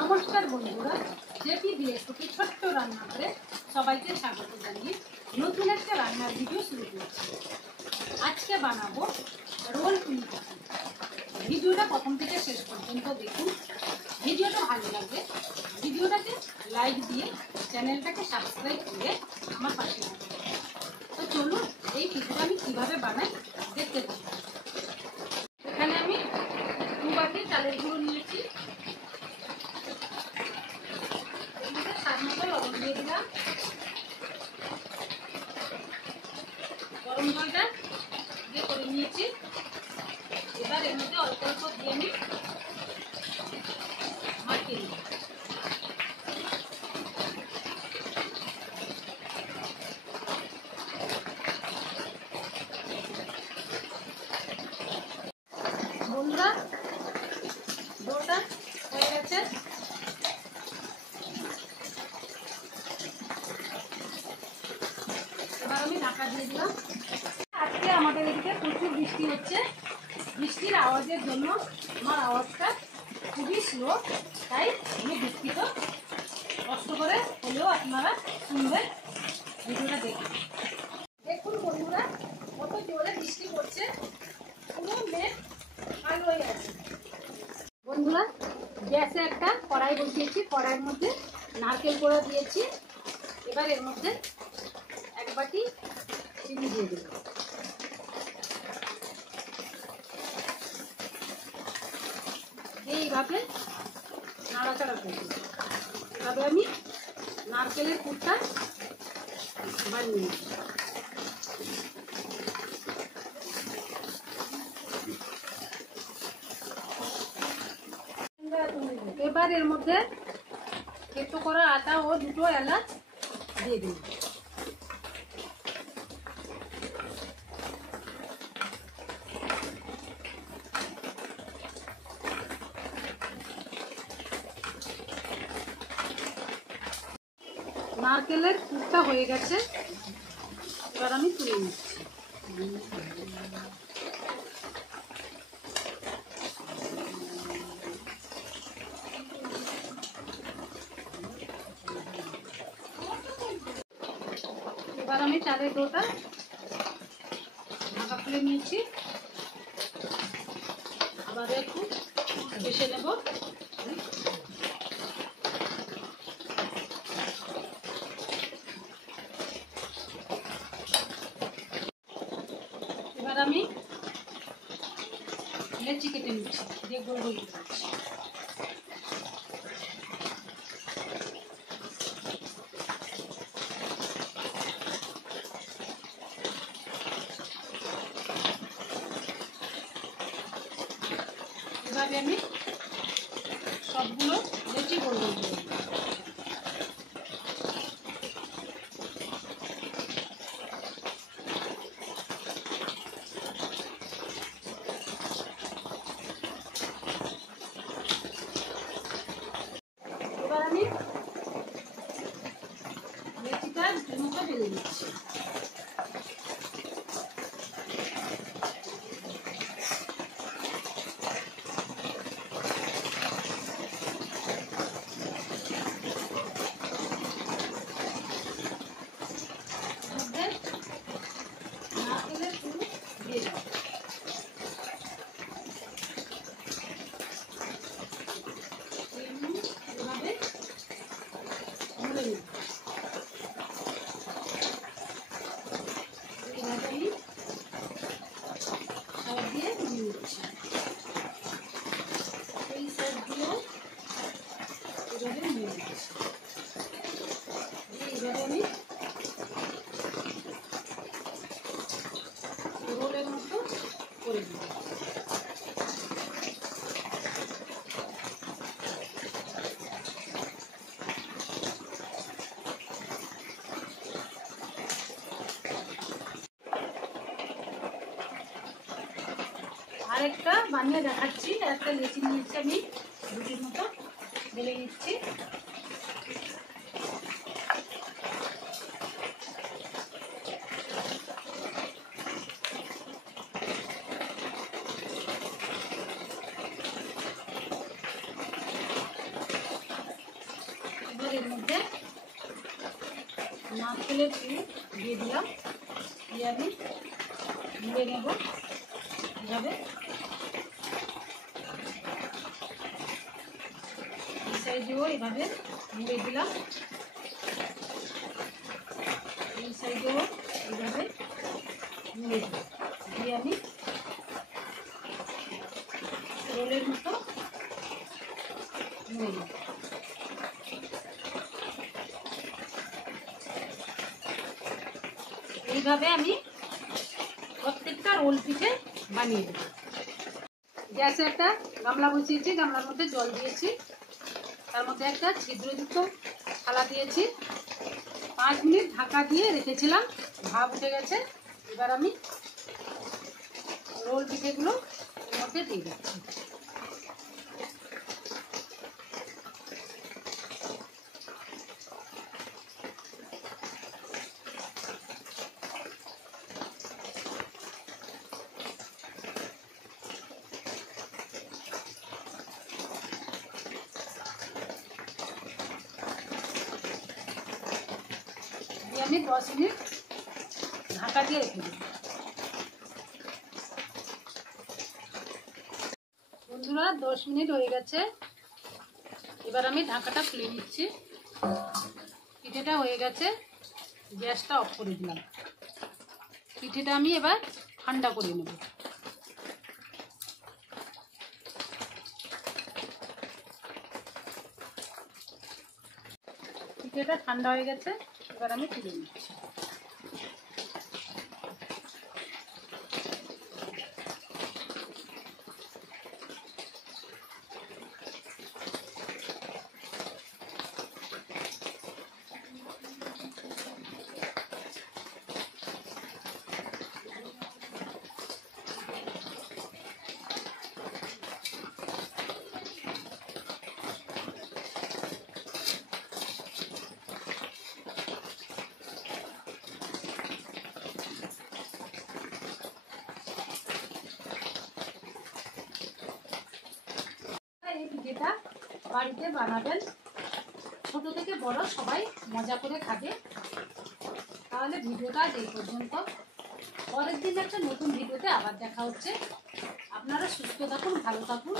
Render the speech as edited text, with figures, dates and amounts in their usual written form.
নমস্কার বন্ধুরা, JP BSP ছোট্ট রান্না করে সবাইকে স্বাগত জানিয়ে নতুন একটা রান্নার ভিডিও শুরু করছি। আজকে বানাবো রোল ফুলকপি। ভিডিওটা প্রথম থেকে শেষ পর্যন্ত দেখুন। ভিডিওটা ভালো লাগবে ভিডিওটাকে লাইক দিয়ে চ্যানেলটাকে সাবস্ক্রাইব করে আমার পাশে থাকুন। তো চলুন এই পিঠাটা আমি কীভাবে বানাই দেখতে পাবো। এখানে আমি 2 বাটি চালের গুঁড়ো নিয়েছি। লবণ দিয়ে দিলাম। গরম জলটা দিয়ে করে নিয়েছি। এবার এর মধ্যে অল্প অল্প দিয়ে আমি মাখিয়ে নিই। বন্ধুরা, ডোটা হয়ে গেছে। আমি ঢাকা দিয়ে দিলাম। আজকে আমাদের এদিকে প্রচুর বৃষ্টি হচ্ছে। বৃষ্টির আওয়াজের জন্য আমার আওয়াজটা খুবই স্লো, তাই আমি দুঃখিত। কষ্ট করে হলেও আপনারা শুনবেন, ভিডিওটা দেখুন। দেখুন বন্ধুরা, কত জোরে বৃষ্টি পড়ছে, পুরো মেঘ কালো হয়ে আছে। বন্ধুরা, গ্যাসে একটা কড়াই বসিয়েছি। কড়াইয়ের মধ্যে নারকেল কোড়া দিয়েছি। এবার এর মধ্যে 1 বাটি চিনি দিয়ে দেব। এইভাবে নাড়াচাড়া করব। এভাবে আমি নারকেলের পুরটা বানিয়ে নিই। এবার এর মধ্যে থেতো করা আটা ও 2টো এলাচ দিয়ে দিই। নারকেলের পুরটা হয়ে গেছে। এবার আমি তুলে নিচ্ছি। এবার আমি চালের ডোটা ঢাকা খুলে নিয়েছি। আবার একটু বেশি নেব। এবার আমি লেচি কেটে নিচ্ছি, দিয়ে গোল গোল করে নিচ্ছি। এভাবে আমি সবগুলো লেচি গোল গোল করে নিচ্ছি। এবার আমি লেচিটা দুটো বেলে নিচ্ছি। নারকেলের পুর দিয়ে দেব। এভাবে মুড়ে নিই। এভাবে আমি সব দিয়ে নিয়ে নিচ্ছি। এই সাইড দিয়েও এভাবে নিয়ে নিচ্ছি। এইভাবে আমি রোলের মতো করে দিই। আরেকটা বানিয়ে দেখাচ্ছি। একটা লেচি নিয়েছি আমি, রুটির মতো বেলে নিচ্ছি। এর মধ্যে নারকেলের পুর দিয়ে দিলাম, দিয়ে আমি মুড়ে নেব এভাবে। এই সাইডেও এভাবে মুড়ে দিলাম, এই সাইডেও এইভাবে মুড়ে দিলাম, দিয়ে আমি রোলের মতো মুড়ে নেব। এইভাবে আমি প্রত্যেকটা রোল পিঠে বানিয়ে দেব। গ্যাসে একটা গামলা বসিয়েছি, গামলার মধ্যে জল দিয়েছি, তার মধ্যে একটা ছিদ্রযুক্ত থালা দিয়েছি। 5 মিনিট ঢাকা দিয়ে রেখেছিলাম, ভাপ উঠে গেছে। এবার আমি রোল পিঠেগুলো এর মধ্যে দিয়ে দিচ্ছি। আমি 10 মিনিট ঢাকা দিয়ে রেখে দেব। বন্ধুরা 10 মিনিট হয়ে গেছে, এবার আমি ঢাকাটা খুলে নিচ্ছি। পিঠেটা হয়ে গেছে, গ্যাসটা অফ করে দিলাম। পিঠেটা আমি এবার ঠান্ডা করে নেব। পিঠেটা ঠান্ডা হয়ে গেছে, এবার আমি তুলে নিচ্ছি। এই পিঠেটা বাড়িতে বানাবেন, ছোট থেকে বড় সবাই মজা করে খাবে। তাহলে ভিডিওটা এই পর্যন্ত, পরের দিন একটা নতুন ভিডিওতে আবার দেখা হচ্ছে। আপনারা সুস্থ থাকুন, ভালো থাকুন।